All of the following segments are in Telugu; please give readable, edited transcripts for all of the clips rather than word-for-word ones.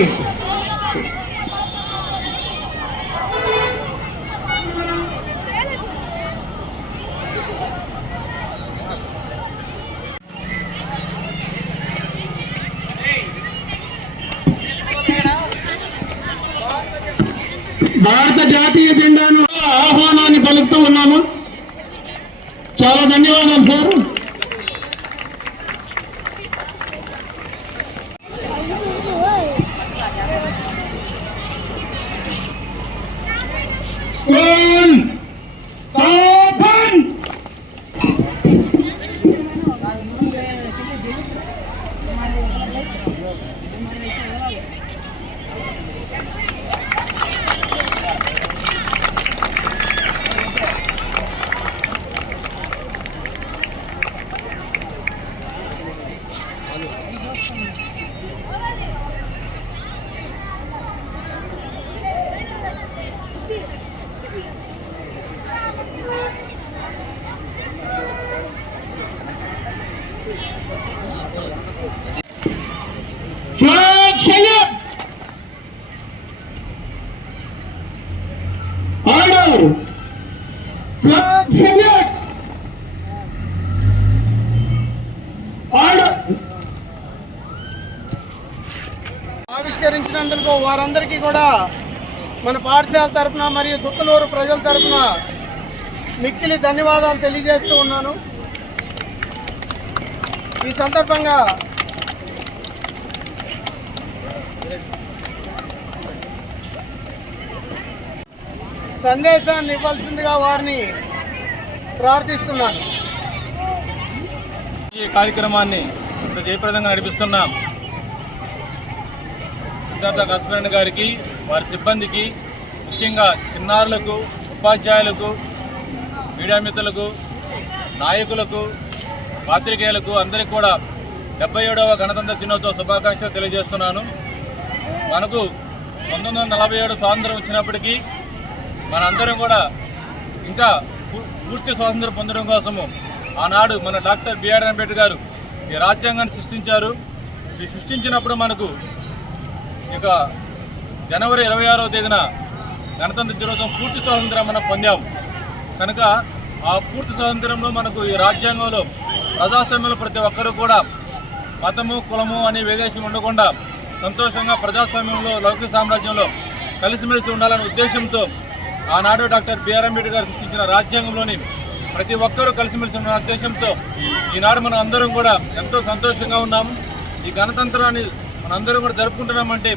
దయచేసి భారత జాతీయ జెండాను ఆహ్వానాన్ని పలుకుతూ ఉన్నాము. చాలా ధన్యవాదాలు సార్. ఆవిష్కరించినందుకు వారందరికీ కూడా మన పాఠశాల తరఫున మరియు దుత్తలూరు ప్రజల తరఫున మిక్కిలి ధన్యవాదాలు తెలియజేస్తూ ఉన్నాను. ఈ సందర్భంగా సందేశాన్ని ఇవ్వాల్సిందిగా వారిని ప్రార్థిస్తున్నాను. ఈ కార్యక్రమాన్ని జయప్రదంగా నడిపిస్తున్నాం సిద్ధార్థ కస్పరణ గారికి, వారి సిబ్బందికి, ముఖ్యంగా చిన్నారులకు, ఉపాధ్యాయులకు, మీడియా మిత్రులకు, నాయకులకు, పాత్రికేయులకు అందరికీ కూడా 77వ గణతంత్ర దినోత్సవ శుభాకాంక్షలు తెలియజేస్తున్నాను. మనకు 1947 స్వాతంత్రం వచ్చినప్పటికీ మనందరం కూడా ఇంకా పూర్తి స్వాతంత్రం పొందడం కోసము ఆనాడు మన డాక్టర్ బిఆర్ అంబేద్కర్ గారు ఈ రాజ్యాంగాన్ని సృష్టించారు. ఈ సృష్టించినప్పుడు మనకు ఇక జనవరి 26వ తేదీన గణతంత్ర దినోత్సవం పూర్తి స్వాతంత్రం మనం పొందాం. కనుక ఆ పూర్తి స్వాతంత్రంలో మనకు ఈ రాజ్యాంగంలో ప్రజాస్వామ్యంలో ప్రతి ఒక్కరూ కూడా మతము, కులము అనే విదేశం ఉండకుండా సంతోషంగా ప్రజాస్వామ్యంలో, లౌకిక సామ్రాజ్యంలో కలిసిమెలిసి ఉండాలనే ఉద్దేశంతో ఆనాడు డాక్టర్ బిఆర్ అంబేద్కర్ గారు సృష్టించిన రాజ్యాంగంలోని ప్రతి ఒక్కరూ కలిసిమెలిసి ఉన్న ఉద్దేశంతో ఈనాడు మనం అందరం కూడా ఎంతో సంతోషంగా ఉన్నాము. ఈ గణతంత్రాన్ని మనందరం కూడా జరుపుకుంటున్నామంటే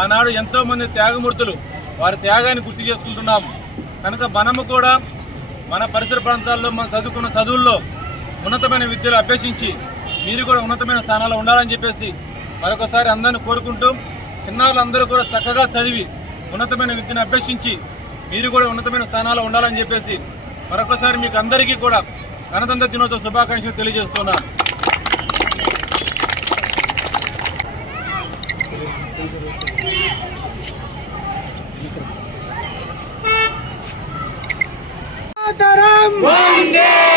ఆనాడు ఎంతోమంది త్యాగమూర్తులు వారి త్యాగాన్ని గుర్తు చేసుకుంటున్నాము. కనుక మనము కూడా మన పరిసర ప్రాంతాల్లో మనం చదువుకున్న చదువుల్లో ఉన్నతమైన విద్యలు అభ్యసించి మీరు కూడా ఉన్నతమైన స్థానాల్లో ఉండాలని చెప్పేసి మరొకసారి అందరిని కోరుకుంటూ, చిన్నారులందరూ కూడా చక్కగా చదివి ఉన్నతమైన విద్యను అభ్యసించి మీరు కూడా ఉన్నతమైన స్థానాల్లో ఉండాలని చెప్పేసి మరొకసారి మీకు అందరికీ కూడా గణతంత్ర దినోత్సవ శుభాకాంక్షలు తెలియజేస్తున్నాను. వందే